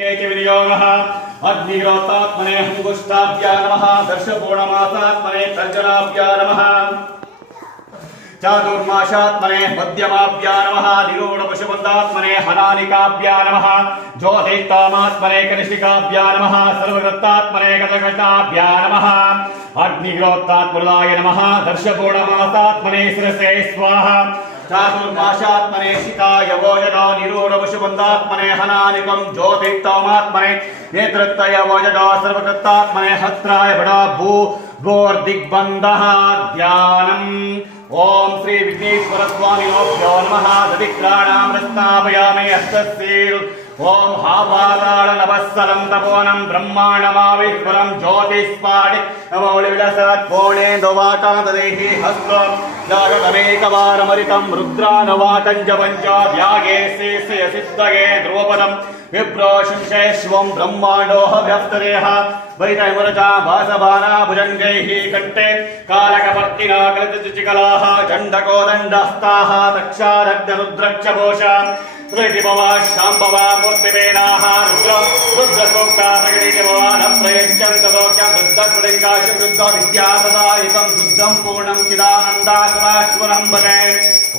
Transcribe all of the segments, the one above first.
विनियोगः अग्निहोत्रात्मने अंगुष्ठाभ्या नमः दर्शपूर्णमासात्मने तर्जनाभ्या नमः चातुर्माशात्मने मध्यमाभ्या नमः निरूढपशुबन्धात्मने हनानिकाभ्या नमः ज्योतिष्कामात्मने कनिष्ठिकाभ्या नमः सर्ववृत्तात्मने गतगताभ्या नमः अग्निहोत्रात्मनाय नमः दर्शपूर्णमासात्मने शिरसे स्वाहा चातुर्माशात्मने शिताय वोजदा निरूढपशुबन्धात्मने हनानिकं ज्योतिष्कामात्मने नेत्रत्तय वोजदा सर्वकृत्तात्मने हस्त्राय बडा भूर्दिग्बन्धः ध्यानम् ओम श्री विघ्नेश्वर स्वामिनो नमः दधिक्राणां रत्नाभयामे हस्तस्येल ओम हावाराळ नवस्सलं तपोनं ब्रह्माण्डमाविश्वरं ज्योतिष्पाटि नवोलिविलसत् कोणेन्दुवाटाददेहि हस्तं जागतमेकवारमरितं रुद्रानवाटं च पञ्चाध्याये शेषय सिद्धये ध्रुवपदं विप्रोशंसेष्वं ब्रह्माण्डोह व्यस्तदेह वैतैमुरजा वासभाना भुजङ्गैः कण्ठे कारकपर्तिना कृतचिकलाः चण्डकोदण्डहस्ताः तक्षारग्धरुद्रक्षपोषा त्रिदिभवा शाम्भवा मूर्तिवेनाः रुद्रसूक्तामगिरिदिभवान् प्रयच्छन्तलोक्यं रुद्रकुलिङ्गाशं रुद्रविद्यासदायकं शुद्धं पूर्णं चिदानन्दासुराश्वरं भजे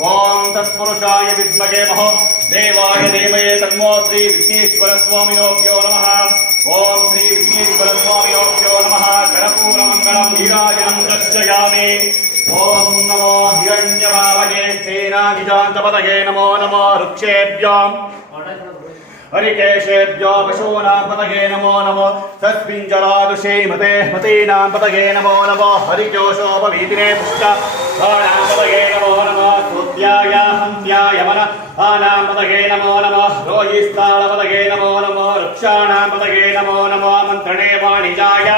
ॐ तत्पुरुषाय विद्महे महो देवाय धीमहि तन्नो श्री विघ्नेश्वरस्वामिनोभ्यो नमः ॐ श्री विघ्नेश्वरस्वामिनोभ्यो नमः कर्पूरमङ्गलं नीराजनं दर्शयामि ओम नमो हिरण्यभावगे सेनाधिजान्तपतये नमो नमो वृक्षेभ्यो हरिकेशेभ्यो पशूनां पतये नमो नमो तस्मिञ्जलादुषे मते मतीनां पतये नमो नमो हरिकोशोपवीतिने पुष्टानां पतये नमो नमो स्तुत्याय हन्त्याय वनानां पतये नमो नमो रोहिस्थालपतये नमो नमो वृक्षाणां पतये नमो नमो मन्त्रणे वाणिजाय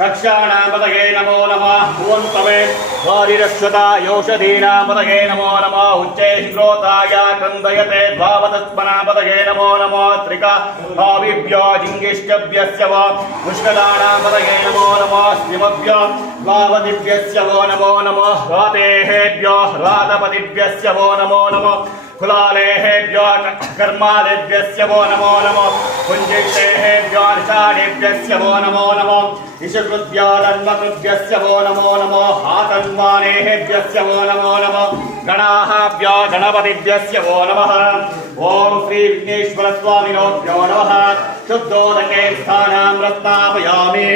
रक्षाणां पतये नमो नमः भुवन्तवे वारिरक्षता योषधीनां पतये नमो नमः उच्चैश्रोताय क्रन्दयते द्वावतत्मनां पतये नमो नमः त्रिकाभिभ्यो जिङ्गिष्टभ्यस्य वा मुष्कलानां पतये नमो नमः स्त्रिमभ्यो द्वावतिभ्यस्य वो नमो नमः रातेहेभ्यो रातपतिभ्यस्य वो नमो नमः कुलालेहेभ्यो कर्मालेभ्यस्य वो नमो नमः कुञ्जिष्टेहेभ्यो निषाढेभ्यस्य वो नमो नमः ईशकृभ्यो धन्वकृभ्यस्य वो नमो नमः आतन्वानेहेभ्यस्य वो नमो नमः गणाभ्यो गणपतिभ्यस्य वो नमः ॐ श्री विघ्नेश्वर स्वामिनोभ्यो नमः शुद्धोदके स्थानां रत्नापयामि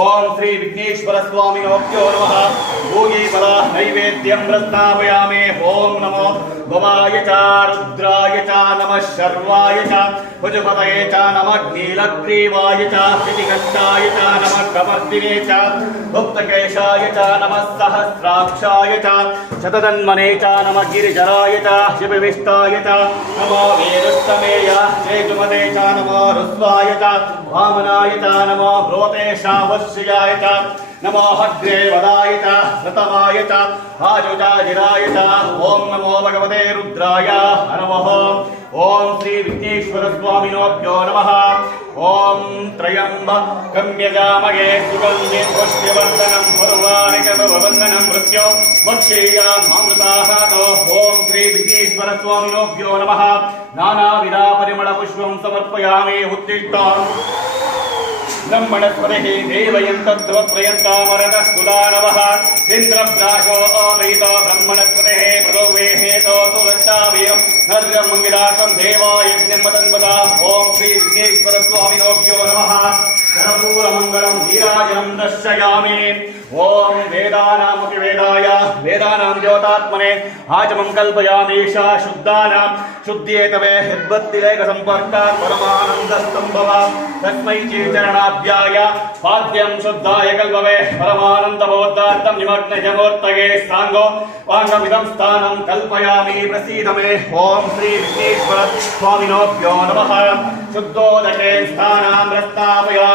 ओम श्री विघ्नेश्वर स्वामिनोभ्यो नमः भूयीफल नैवेद्यं रत्नापयामि ओम नमो भवाय च रुद्राय च नमः शर्वाय च भुजपतये च नमः नीलग्रीवाय च श्रीकण्ठाय च नमः कपर्दिने च गुप्तकेशाय च नमः सहस्राक्षाय च शतधन्वने च नमः गिरिजराय च शिवविष्टाय च नमो वेदस्तमेय चेतुमते च नमो रुस्वाय च वामनाय च नमो भ्रोतेशावश्याय च नमो हग्रेवदाय च प्रतमाय च आजुजाजिराय च ओम नमो भगवते रुद्राय नमः ओम श्री विघ्नेश्वर स्वामिनोभ्यो नमः ओम त्र्यम्बकं यजामहे सुगन्धिं पुष्टिवर्धनं सर्वाणिकवन्दनं मृत्यो मोक्षेयामृताहातो ओम श्री विघ्नेश्वर स्वामिनोभ्यो नमः नानाविधा परिमलपुष्पं समर्पयामि उत्तिष्ठ ब्रह्मणस्पतिः देवयन्तद्वप्रयन्तामरतस्तुदानवः इन्द्रभ्राशो अमृतो ब्रह्मणस्पतिः पदो वेहेतो तुलच्चाभियं नर्यमङ्गिलाकं देवायज्ञमतन्वदा ॐ श्री विघ्नेश्वर स्वामिनोभ्यो नमः कर्पूरमङ्गलं नीराजनं दर्शयामि ओम वेदानामपि वेदाय वेदानां ज्योतात्मने आचमं कल्पयामि ईशा शुद्धानां शुद्ध्येतवे यद्वत्तिलेकसम्पर्कात् परमानन्दस्तम्भव तस्मै चरणाभ्याय पाद्यं शुद्धाय कल्पवे परमानन्दबोधार्थं निमग्नजमूर्तये साङ्गो वाङ्गमिदं स्थानं कल्पयामि प्रसीद मे ओम श्री विघ्नेश्वर स्वामिनोभ्यो नमः शुद्धोदके स्थानां रत्नापयामि